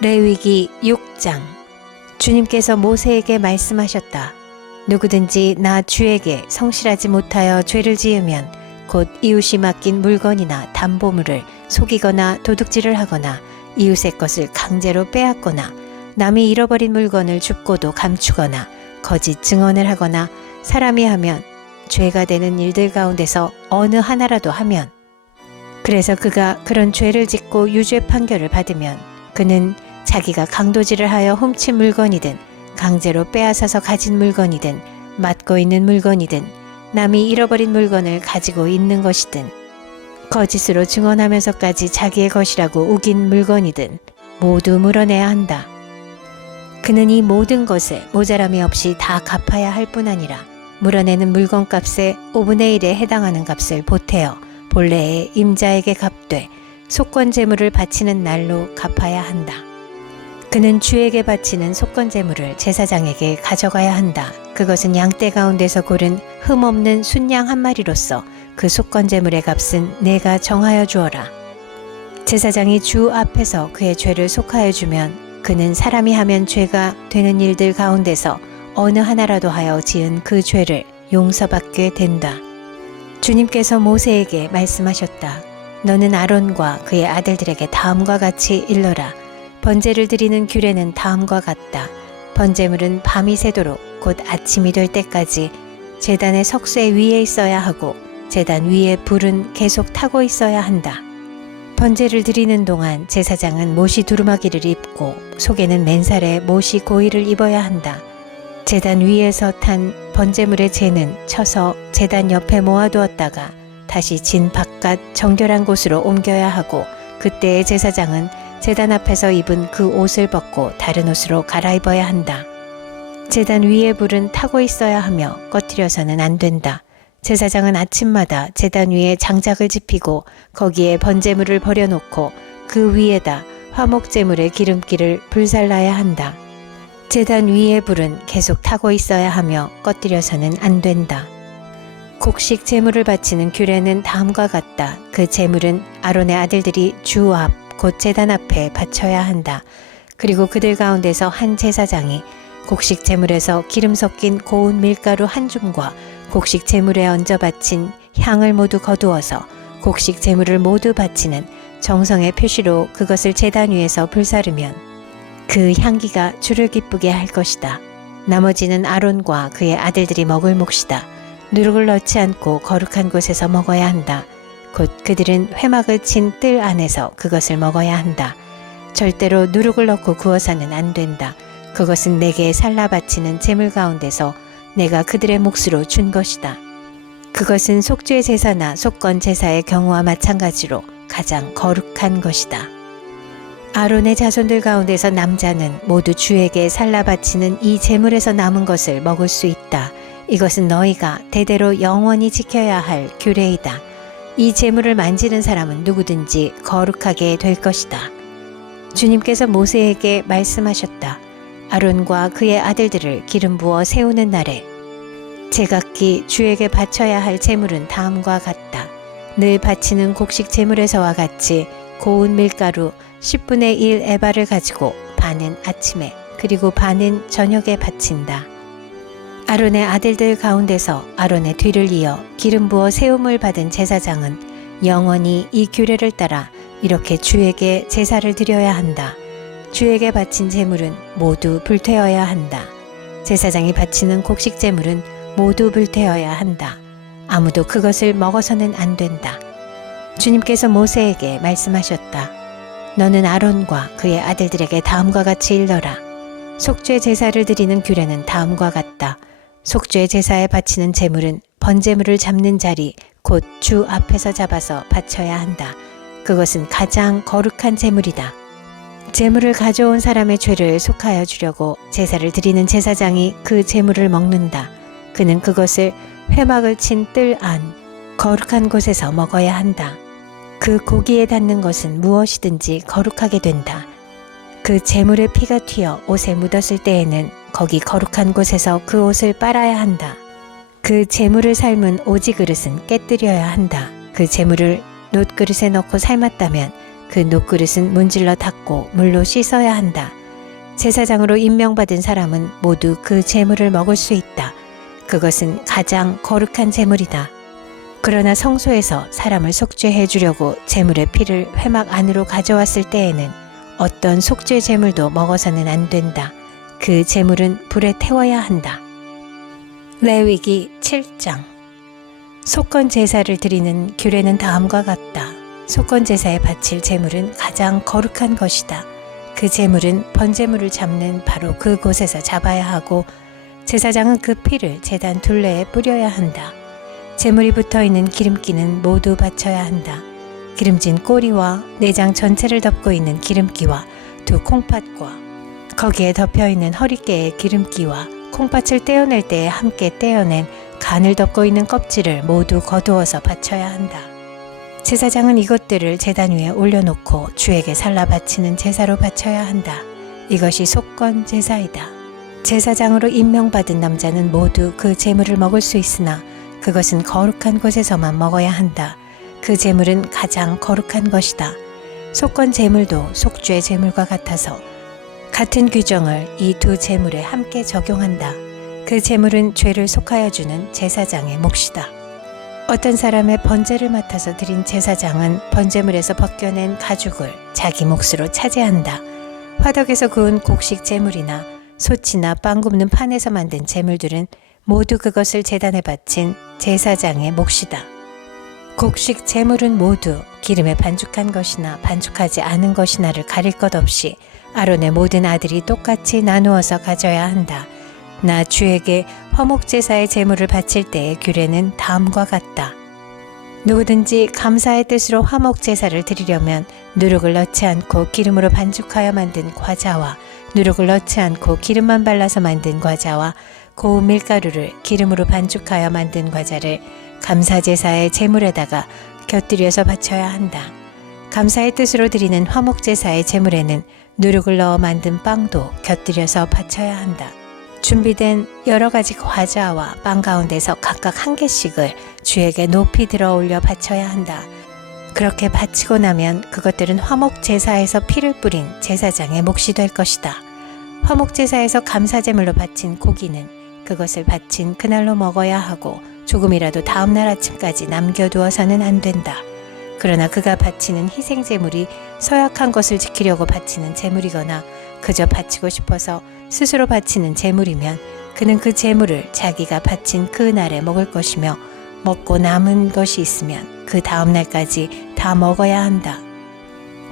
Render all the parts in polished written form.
레위기 6장. 주님께서 모세에게 말씀하셨다. 누구든지 나 주에게 성실하지 못하여 죄를 지으면 곧 이웃이 맡긴 물건이나 담보물을 속이거나 도둑질을 하거나 이웃의 것을 강제로 빼앗거나 남이 잃어버린 물건을 줍고도 감추거나 거짓 증언을 하거나 사람이 하면 죄가 되는 일들 가운데서 어느 하나라도 하면, 그래서 그가 그런 죄를 짓고 유죄 판결을 받으면 그는 자기가 강도질을 하여 훔친 물건이든 강제로 빼앗아서 가진 물건이든 맡고 있는 물건이든 남이 잃어버린 물건을 가지고 있는 것이든 거짓으로 증언하면서까지 자기의 것이라고 우긴 물건이든 모두 물어내야 한다. 그는 이 모든 것을 모자람이 없이 다 갚아야 할 뿐 아니라 물어내는 물건값의 5분의 1에 해당하는 값을 보태어 본래의 임자에게 갚되 속건 제물을 바치는 날로 갚아야 한다. 그는 주에게 바치는 속건 제물을 제사장에게 가져가야 한다. 그것은 양떼 가운데서 고른 흠없는 순양 한 마리로서 그 속건 제물의 값은 내가 정하여 주어라. 제사장이 주 앞에서 그의 죄를 속하여 주면 그는 사람이 하면 죄가 되는 일들 가운데서 어느 하나라도 하여 지은 그 죄를 용서받게 된다. 주님께서 모세에게 말씀하셨다. 너는 아론과 그의 아들들에게 다음과 같이 일러라. 번제를 드리는 규례는 다음과 같다. 번제물은 밤이 새도록 곧 아침이 될 때까지 제단의 석쇠 위에 있어야 하고 제단 위에 불은 계속 타고 있어야 한다. 번제를 드리는 동안 제사장은 못이 두루마기를 입고 속에는 맨살에 못이 고이를 입어야 한다. 제단 위에서 탄 번제물의 재는 쳐서 제단 옆에 모아두었다가 다시 진 바깥 정결한 곳으로 옮겨야 하고, 그때의 제사장은 제단 앞에서 입은 그 옷을 벗고 다른 옷으로 갈아입어야 한다. 제단 위에 불은 타고 있어야 하며 꺼뜨려서는 안 된다. 제사장은 아침마다 제단 위에 장작을 지피고 거기에 번제물을 버려놓고 그 위에다 화목제물의 기름기를 불살라야 한다. 제단 위에 불은 계속 타고 있어야 하며 꺼뜨려서는 안 된다. 곡식 제물을 바치는 규례는 다음과 같다. 그 제물은 아론의 아들들이 주 앞 곧 제단 앞에 바쳐야 한다. 그리고 그들 가운데서 한 제사장이 곡식 제물에서 기름 섞인 고운 밀가루 한 줌과 곡식 제물에 얹어 바친 향을 모두 거두어서 곡식 제물을 모두 바치는 정성의 표시로 그것을 제단 위에서 불사르면 그 향기가 주를 기쁘게 할 것이다. 나머지는 아론과 그의 아들들이 먹을 몫이다. 누룩을 넣지 않고 거룩한 곳에서 먹어야 한다. 곧 그들은 회막을 친 뜰 안에서 그것을 먹어야 한다. 절대로 누룩을 넣고 구워서는 안 된다. 그것은 내게 살라 바치는 제물 가운데서 내가 그들의 몫으로 준 것이다. 그것은 속죄 제사나 속건 제사의 경우와 마찬가지로 가장 거룩한 것이다. 아론의 자손들 가운데서 남자는 모두 주에게 살라 바치는 이 제물에서 남은 것을 먹을 수 있다. 이것은 너희가 대대로 영원히 지켜야 할 규례이다. 이 제물을 만지는 사람은 누구든지 거룩하게 될 것이다. 주님께서 모세에게 말씀하셨다. 아론과 그의 아들들을 기름 부어 세우는 날에 제각기 주에게 바쳐야 할 제물은 다음과 같다. 늘 바치는 곡식 제물에서와 같이 고운 밀가루 10분의 1 에바를 가지고 반은 아침에 그리고 반은 저녁에 바친다. 아론의 아들들 가운데서 아론의 뒤를 이어 기름 부어 세움을 받은 제사장은 영원히 이 규례를 따라 이렇게 주에게 제사를 드려야 한다. 주에게 바친 제물은 모두 불태워야 한다. 제사장이 바치는 곡식 제물은 모두 불태워야 한다. 아무도 그것을 먹어서는 안 된다. 주님께서 모세에게 말씀하셨다. 너는 아론과 그의 아들들에게 다음과 같이 일러라. 속죄 제사를 드리는 규례는 다음과 같다. 속죄 제사에 바치는 제물은 번제물을 잡는 자리 곧 주 앞에서 잡아서 바쳐야 한다. 그것은 가장 거룩한 제물이다. 제물을 가져온 사람의 죄를 속하여 주려고 제사를 드리는 제사장이 그 제물을 먹는다. 그는 그것을 회막을 친 뜰 안 거룩한 곳에서 먹어야 한다. 그 고기에 닿는 것은 무엇이든지 거룩하게 된다. 그 제물의 피가 튀어 옷에 묻었을 때에는 거기 거룩한 곳에서 그 옷을 빨아야 한다. 그 제물을 삶은 오지 그릇은 깨뜨려야 한다. 그 제물을 놋그릇에 넣고 삶았다면 그 녹그릇은 문질러 닦고 물로 씻어야 한다. 제사장으로 임명받은 사람은 모두 그 제물을 먹을 수 있다. 그것은 가장 거룩한 제물이다. 그러나 성소에서 사람을 속죄해 주려고 제물의 피를 회막 안으로 가져왔을 때에는 어떤 속죄 제물도 먹어서는 안 된다. 그 제물은 불에 태워야 한다. 레위기 7장. 속건 제사를 드리는 규례는 다음과 같다. 속건 제사에 바칠 제물은 가장 거룩한 것이다. 그 제물은 번제물을 잡는 바로 그곳에서 잡아야 하고 제사장은 그 피를 제단 둘레에 뿌려야 한다. 제물이 붙어있는 기름기는 모두 바쳐야 한다. 기름진 꼬리와 내장 전체를 덮고 있는 기름기와 두 콩팥과 거기에 덮여있는 허리깨의 기름기와 콩팥을 떼어낼 때에 함께 떼어낸 간을 덮고 있는 껍질을 모두 거두어서 바쳐야 한다. 제사장은 이것들을 제단 위에 올려놓고 주에게 살라 바치는 제사로 바쳐야 한다. 이것이 속건 제사이다. 제사장으로 임명받은 남자는 모두 그 제물을 먹을 수 있으나 그것은 거룩한 곳에서만 먹어야 한다. 그 제물은 가장 거룩한 것이다. 속건 제물도 속죄 제물과 같아서 같은 규정을 이 두 제물에 함께 적용한다. 그 제물은 죄를 속하여 주는 제사장의 몫이다. 어떤 사람의 번제를 맡아서 드린 제사장은 번제물에서 벗겨낸 가죽을 자기 몫으로 차지한다. 화덕에서 구운 곡식 제물이나 솥이나 빵 굽는 판에서 만든 제물들은 모두 그것을 제단에 바친 제사장의 몫이다. 곡식 제물은 모두 기름에 반죽한 것이나 반죽하지 않은 것이나를 가릴 것 없이 아론의 모든 아들이 똑같이 나누어서 가져야 한다. 나 주에게 화목제사의 제물을 바칠 때의 규례는 다음과 같다. 누구든지 감사의 뜻으로 화목제사를 드리려면 누룩을 넣지 않고 기름으로 반죽하여 만든 과자와 누룩을 넣지 않고 기름만 발라서 만든 과자와 고운 밀가루를 기름으로 반죽하여 만든 과자를 감사제사의 제물에다가 곁들여서 바쳐야 한다. 감사의 뜻으로 드리는 화목제사의 제물에는 누룩을 넣어 만든 빵도 곁들여서 바쳐야 한다. 준비된 여러 가지 과자와 빵 가운데서 각각 한 개씩을 주에게 높이 들어 올려 바쳐야 한다. 그렇게 바치고 나면 그것들은 화목제사에서 피를 뿌린 제사장의 몫이 될 것이다. 화목제사에서 감사제물로 바친 고기는 그것을 바친 그날로 먹어야 하고 조금이라도 다음날 아침까지 남겨두어서는 안 된다. 그러나 그가 바치는 희생제물이 서약한 것을 지키려고 바치는 제물이거나 그저 바치고 싶어서 스스로 바치는 제물이면 그는 그 제물을 자기가 바친 그 날에 먹을 것이며 먹고 남은 것이 있으면 그 다음 날까지 다 먹어야 한다.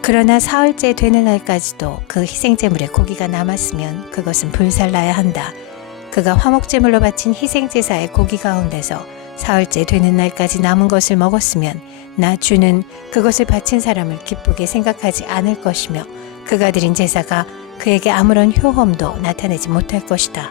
그러나 사흘째 되는 날까지도 그 희생제물에 고기가 남았으면 그것은 불살라야 한다. 그가 화목제물로 바친 희생제사의 고기 가운데서 사흘째 되는 날까지 남은 것을 먹었으면 나 주는 그것을 바친 사람을 기쁘게 생각하지 않을 것이며 그가 드린 제사가 그에게 아무런 효험도 나타내지 못할 것이다.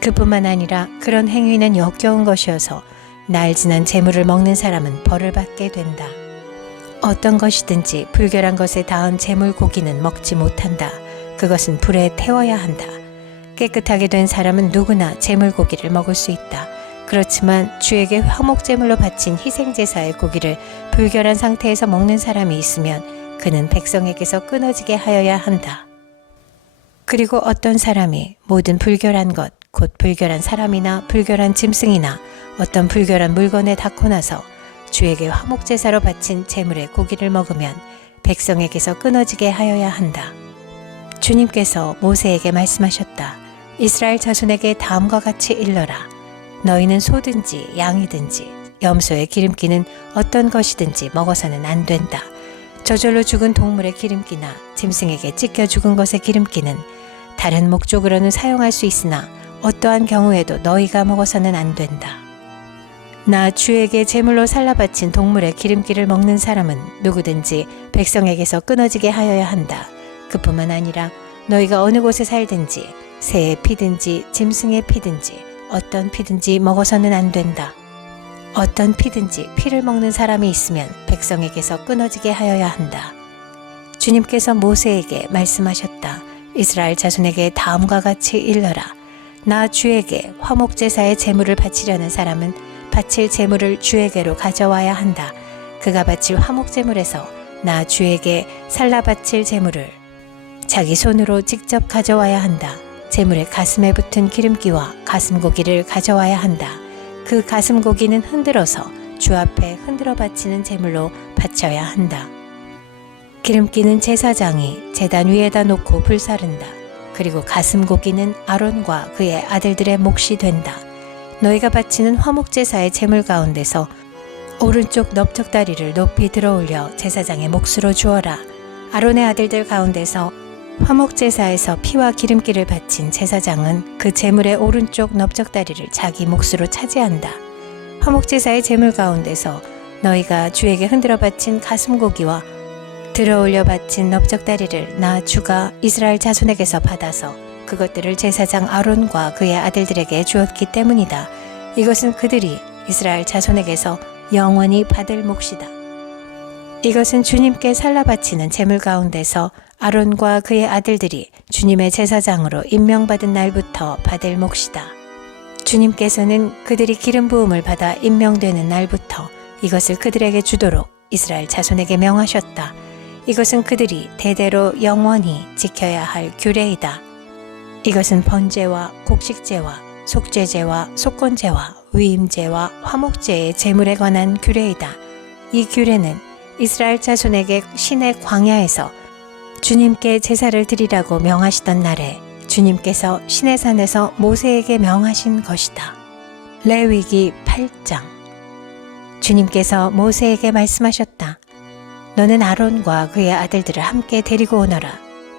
그뿐만 아니라 그런 행위는 역겨운 것이어서 날 지난 제물을 먹는 사람은 벌을 받게 된다. 어떤 것이든지 불결한 것에 닿은 제물 고기는 먹지 못한다. 그것은 불에 태워야 한다. 깨끗하게 된 사람은 누구나 제물 고기를 먹을 수 있다. 그렇지만 주에게 화목제물로 바친 희생제사의 고기를 불결한 상태에서 먹는 사람이 있으면 그는 백성에게서 끊어지게 하여야 한다. 그리고 어떤 사람이 모든 불결한 것, 곧 불결한 사람이나 불결한 짐승이나 어떤 불결한 물건에 닿고 나서 주에게 화목제사로 바친 제물의 고기를 먹으면 백성에게서 끊어지게 하여야 한다. 주님께서 모세에게 말씀하셨다. 이스라엘 자손에게 다음과 같이 일러라. 너희는 소든지 양이든지 염소의 기름기는 어떤 것이든지 먹어서는 안 된다. 저절로 죽은 동물의 기름기나 짐승에게 찢겨 죽은 것의 기름기는 다른 목적으로는 사용할 수 있으나 어떠한 경우에도 너희가 먹어서는 안 된다. 나 주에게 제물로 살라 바친 동물의 기름기를 먹는 사람은 누구든지 백성에게서 끊어지게 하여야 한다. 그뿐만 아니라 너희가 어느 곳에 살든지 새의 피든지 짐승의 피든지 어떤 피든지 먹어서는 안 된다. 어떤 피든지 피를 먹는 사람이 있으면 백성에게서 끊어지게 하여야 한다. 주님께서 모세에게 말씀하셨다. 이스라엘 자손에게 다음과 같이 일러라. 나 주에게 화목제사의 제물을 바치려는 사람은 바칠 제물을 주에게로 가져와야 한다. 그가 바칠 화목제물에서 나 주에게 살라 바칠 제물을 자기 손으로 직접 가져와야 한다. 제물의 가슴에 붙은 기름기와 가슴고기를 가져와야 한다. 그 가슴고기는 흔들어서 주 앞에 흔들어 바치는 제물로 바쳐야 한다. 기름기는 제사장이 제단 위에다 놓고 불사른다. 그리고 가슴고기는 아론과 그의 아들들의 몫이 된다. 너희가 바치는 화목제사의 제물 가운데서 오른쪽 넓적다리를 높이 들어올려 제사장의 몫으로 주어라. 아론의 아들들 가운데서 화목제사에서 피와 기름기를 바친 제사장은 그 제물의 오른쪽 넓적다리를 자기 몫으로 차지한다. 화목제사의 제물 가운데서 너희가 주에게 흔들어 바친 가슴고기와 들어올려 바친 넓적다리를 나 주가 이스라엘 자손에게서 받아서 그것들을 제사장 아론과 그의 아들들에게 주었기 때문이다. 이것은 그들이 이스라엘 자손에게서 영원히 받을 몫이다. 이것은 주님께 살라 바치는 제물 가운데서 아론과 그의 아들들이 주님의 제사장으로 임명받은 날부터 받을 몫이다. 주님께서는 그들이 기름 부음을 받아 임명되는 날부터 이것을 그들에게 주도록 이스라엘 자손에게 명하셨다. 이것은 그들이 대대로 영원히 지켜야 할 규례이다. 이것은 번제와 곡식제와 속죄제와 속건제와 위임제와 화목제의 제물에 관한 규례이다. 이 규례는 이스라엘 자손에게 신의 광야에서 주님께 제사를 드리라고 명하시던 날에 주님께서 신의 산에서 모세에게 명하신 것이다. 레위기 8장. 주님께서 모세에게 말씀하셨다. 너는 아론과 그의 아들들을 함께 데리고 오너라.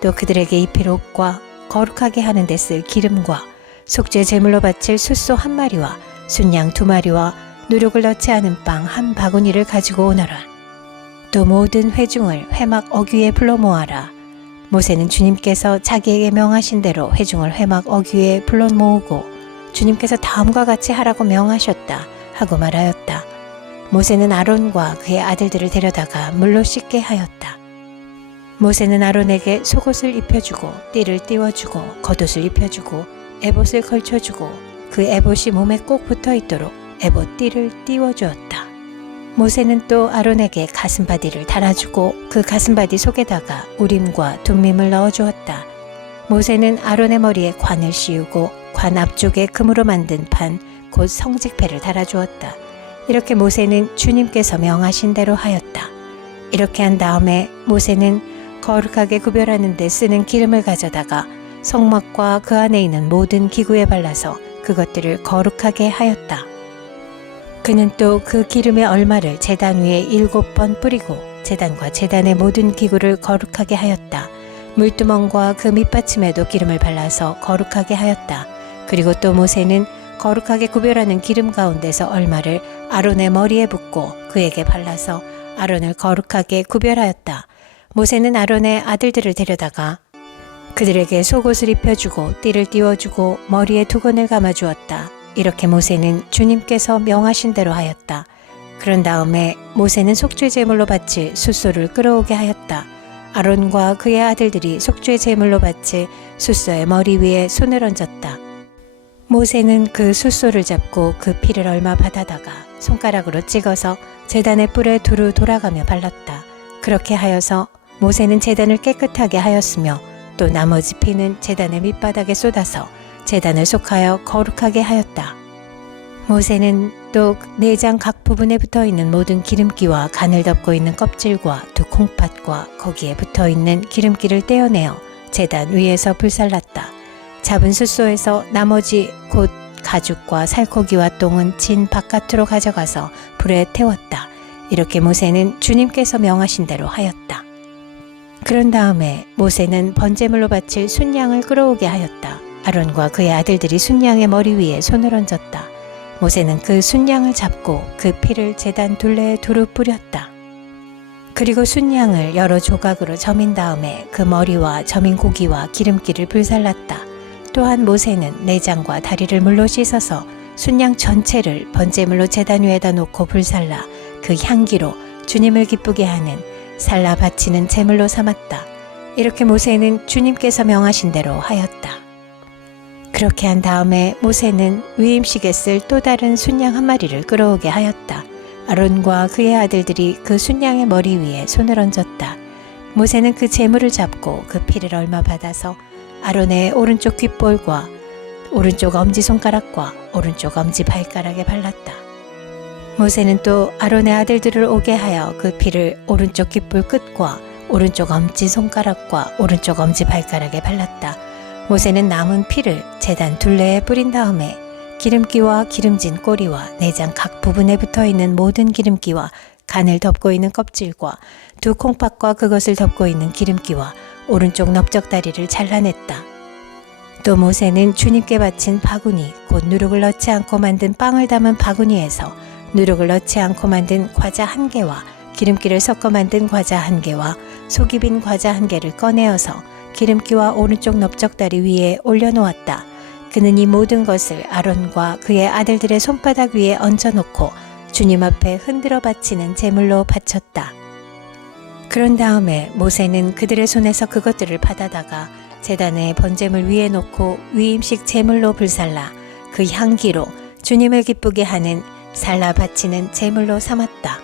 또 그들에게 입힐 옷과 거룩하게 하는 데 쓸 기름과 속죄 제물로 바칠 숫소 1마리와 순양 2마리와 누룩을 넣지 않은 빵 1바구니를 가지고 오너라. 또 모든 회중을 회막 어귀에 불러 모아라. 모세는 주님께서 자기에게 명하신 대로 회중을 회막 어귀에 불러 모으고 주님께서 다음과 같이 하라고 명하셨다 하고 말하였다. 모세는 아론과 그의 아들들을 데려다가 물로 씻게 하였다. 모세는 아론에게 속옷을 입혀주고 띠를 띄워주고 겉옷을 입혀주고 에봇을 걸쳐주고 그 에봇이 몸에 꼭 붙어있도록 에봇 띠를 띄워주었다. 모세는 또 아론에게 가슴바디를 달아주고 그 가슴바디 속에다가 우림과 둠밈을 넣어주었다. 모세는 아론의 머리에 관을 씌우고 관 앞쪽에 금으로 만든 판, 곧 성직패를 달아주었다. 이렇게 모세는 주님께서 명하신 대로 하였다. 이렇게 한 다음에 모세는 거룩하게 구별하는 데 쓰는 기름을 가져다가 성막과 그 안에 있는 모든 기구에 발라서 그것들을 거룩하게 하였다. 그는 또 그 기름의 얼마를 제단 위에 7번 뿌리고 제단과 제단의 모든 기구를 거룩하게 하였다. 물두멍과 그 밑받침에도 기름을 발라서 거룩하게 하였다. 그리고 또 모세는 거룩하게 구별하는 기름 가운데서 얼마를 아론의 머리에 붓고 그에게 발라서 아론을 거룩하게 구별하였다. 모세는 아론의 아들들을 데려다가 그들에게 속옷을 입혀주고 띠를 띄워주고 머리에 두건을 감아주었다. 이렇게 모세는 주님께서 명하신 대로 하였다. 그런 다음에 모세는 속죄 제물로 바칠 숫소를 끌어오게 하였다. 아론과 그의 아들들이 속죄 제물로 바칠 숫소의 머리 위에 손을 얹었다. 모세는 그 숫소를 잡고 그 피를 얼마 받아다가 손가락으로 찍어서 제단의 뿔에 두루 돌아가며 발랐다. 그렇게 하여서 모세는 제단을 깨끗하게 하였으며 또 나머지 피는 제단의 밑바닥에 쏟아서 제단을 속하여 거룩하게 하였다. 모세는 또 내장 각 부분에 붙어있는 모든 기름기와 간을 덮고 있는 껍질과 두 콩팥과 거기에 붙어있는 기름기를 떼어내어 제단 위에서 불살랐다. 잡은 숫소에서 나머지 곧 가죽과 살코기와 똥은 진 바깥으로 가져가서 불에 태웠다. 이렇게 모세는 주님께서 명하신 대로 하였다. 그런 다음에 모세는 번제물로 바칠 순양을 끌어오게 하였다. 아론과 그의 아들들이 순양의 머리 위에 손을 얹었다. 모세는 그 순양을 잡고 그 피를 제단 둘레에 두루 뿌렸다. 그리고 순양을 여러 조각으로 저민 다음에 그 머리와 저민 고기와 기름기를 불살랐다. 또한 모세는 내장과 다리를 물로 씻어서 순양 전체를 번제물로 제단 위에다 놓고 불살라 그 향기로 주님을 기쁘게 하는 살라 바치는 제물로 삼았다. 이렇게 모세는 주님께서 명하신 대로 하였다. 그렇게 한 다음에 모세는 위임식에 쓸 또 다른 순양 1마리를 끌어오게 하였다. 아론과 그의 아들들이 그 순양의 머리 위에 손을 얹었다. 모세는 그 제물을 잡고 그 피를 얼마 받아서 아론의 오른쪽 귓볼과 오른쪽 엄지손가락과 오른쪽 엄지발가락에 발랐다. 모세는 또 아론의 아들들을 오게 하여 그 피를 오른쪽 귓볼 끝과 오른쪽 엄지손가락과 오른쪽 엄지발가락에 발랐다. 모세는 남은 피를 제단 둘레에 뿌린 다음에 기름기와 기름진 꼬리와 내장 각 부분에 붙어있는 모든 기름기와 간을 덮고 있는 껍질과 두 콩팥과 그것을 덮고 있는 기름기와 오른쪽 넓적다리를 잘라냈다. 또 모세는 주님께 바친 바구니 곧 누룩을 넣지 않고 만든 빵을 담은 바구니에서 누룩을 넣지 않고 만든 과자 1개와 기름기를 섞어 만든 과자 1개와 속이 빈 과자 1개를 꺼내어서 기름기와 오른쪽 넓적다리 위에 올려놓았다. 그는 이 모든 것을 아론과 그의 아들들의 손바닥 위에 얹어놓고 주님 앞에 흔들어 바치는 제물로 바쳤다. 그런 다음에 모세는 그들의 손에서 그것들을 받아다가 제단의 번제물 위에 놓고 위임식 제물로 불살라 그 향기로 주님을 기쁘게 하는 살라 바치는 제물로 삼았다.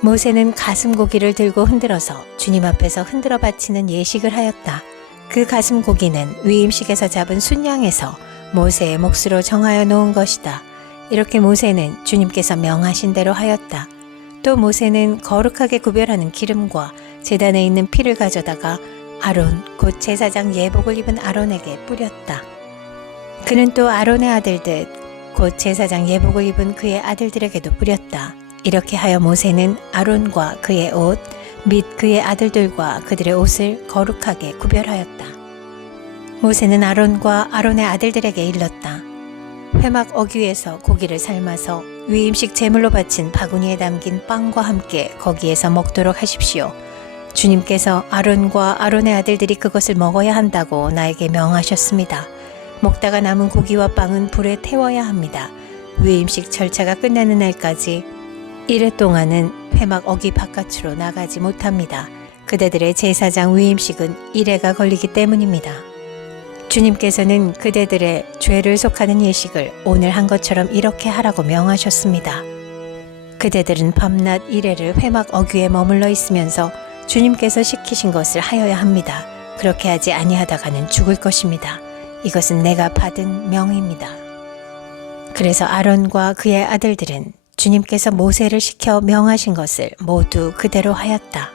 모세는 가슴고기를 들고 흔들어서 주님 앞에서 흔들어 바치는 예식을 하였다. 그 가슴고기는 위임식에서 잡은 순양에서 모세의 몫으로 정하여 놓은 것이다. 이렇게 모세는 주님께서 명하신 대로 하였다. 또 모세는 거룩하게 구별하는 기름과 제단에 있는 피를 가져다가 아론 곧 제사장 예복을 입은 아론에게 뿌렸다. 그는 또 아론의 아들들 곧 제사장 예복을 입은 그의 아들들에게도 뿌렸다. 이렇게 하여 모세는 아론과 그의 옷 및 그의 아들들과 그들의 옷을 거룩하게 구별하였다. 모세는 아론과 아론의 아들들에게 일렀다. 회막 어귀에서 고기를 삶아서 위임식 제물로 바친 바구니에 담긴 빵과 함께 거기에서 먹도록 하십시오. 주님께서 아론과 아론의 아들들이 그것을 먹어야 한다고 나에게 명하셨습니다. 먹다가 남은 고기와 빵은 불에 태워야 합니다. 위임식 절차가 끝나는 날까지 이래 동안은 회막 어귀 바깥으로 나가지 못합니다. 그대들의 제사장 위임식은 이래가 걸리기 때문입니다. 주님께서는 그대들의 죄를 속하는 예식을 오늘 한 것처럼 이렇게 하라고 명하셨습니다. 그대들은 밤낮 이래를 회막 어귀에 머물러 있으면서 주님께서 시키신 것을 하여야 합니다. 그렇게 하지 아니하다가는 죽을 것입니다. 이것은 내가 받은 명입니다. 그래서 아론과 그의 아들들은 주님께서 모세를 시켜 명하신 것을 모두 그대로 하였다.